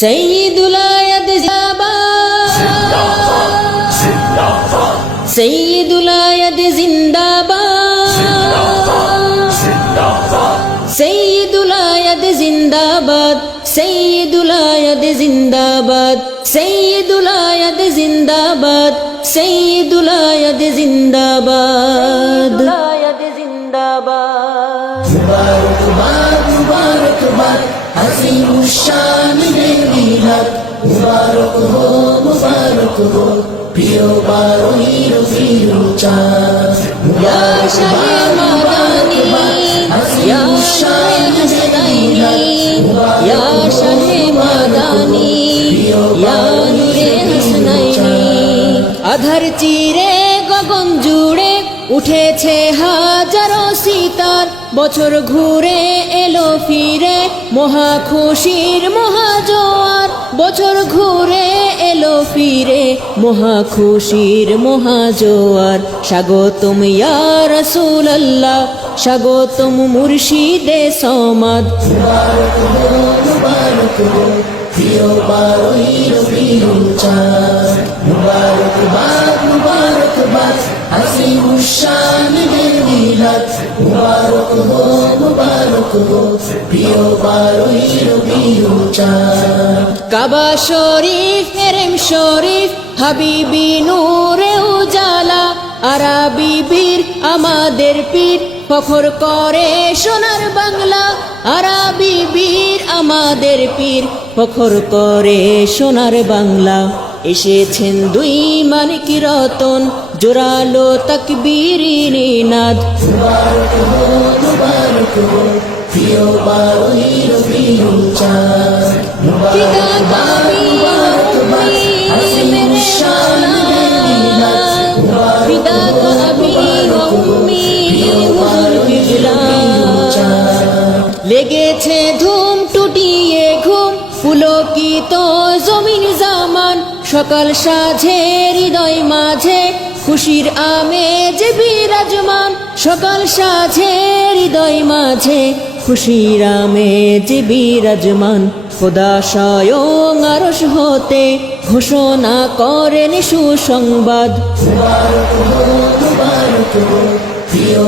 সঈদুল আয়াদ জিন্দাবাদ। সঈদুল আয়াদ জিন্দাবাদ। সঈদুল আয়াদ জিন্দাবাদ। সঈদুল আয়াদ জিন্দাবাদ। সঈদুল আয়াদ জিন্দাবাদ। সঈদুল আয়াদ জিন্দাবাদ। আয়াদ জিন্দাবাদ। মুবারকবাদ মুবারকবাদ আজিম মিলাদ মুবারক হো মুবারক হো প্রিয় বারোই রবিউল চাঁদ। ইয়া শাহে মাদানী উঠেছে হাজারো সিতার বছর ঘুরে এলো ফিরে মহা খুশির মহাজোয়ার বছর ঘুরে এলো ফিরে মহা খুশির মহাজোয়ার স্বাগতম ইয়া রাসূলুল্লাহ স্বাগতম মুর্শিদে সমাদ প্রিয় কাবা শরীফ, হেরেম শরীফ, হাবিবি নূরে উজালা, আরাবি বীর, আমাদের পীর, ফখর করে সোনার বাংলা, আরাবি বীর, আমাদের পীর, ফখর করে সোনার বাংলা, এসেছেন দুই মানিক রতন জোরালো তকবীর নাদ হুজুর কিবলা লেগেছে ধুম সকাল সাঝে হৃদয় মাঝে খুশির আমেজ বিরাজমান। সকাল সাঝে হৃদয় মাঝে খুশির আমেজ বিরাজমান। খোদা স্বয়ং আরশ হতে ঘোষণা করেন সুসংবাদ। প্রিয়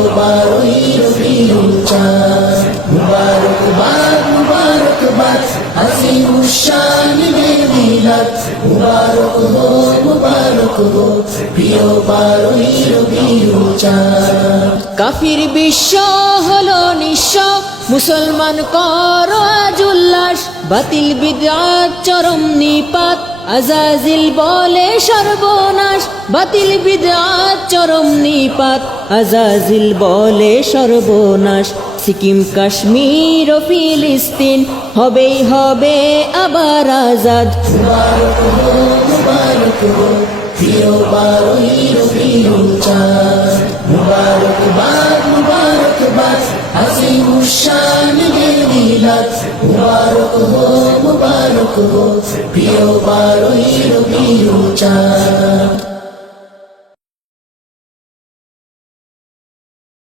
চাঁদ কাফির বিশ্ব হলো নিঃস্ব, মুসলমান কর আজ উল্লাস, বাতিল বিদাত চরম নিপাত, আজাজিল বলে সর্বনাশ, বাতিল বিদাত চরম নিপাত, আজাজিল বলে সর্বনাশ। সিকিম কাশ্মীর ও ফিলিস্তিন হবেই হবে আবার আজাদ মুবারক হো মুবারক হো প্রিয় বারোই রবিউল চাঁদ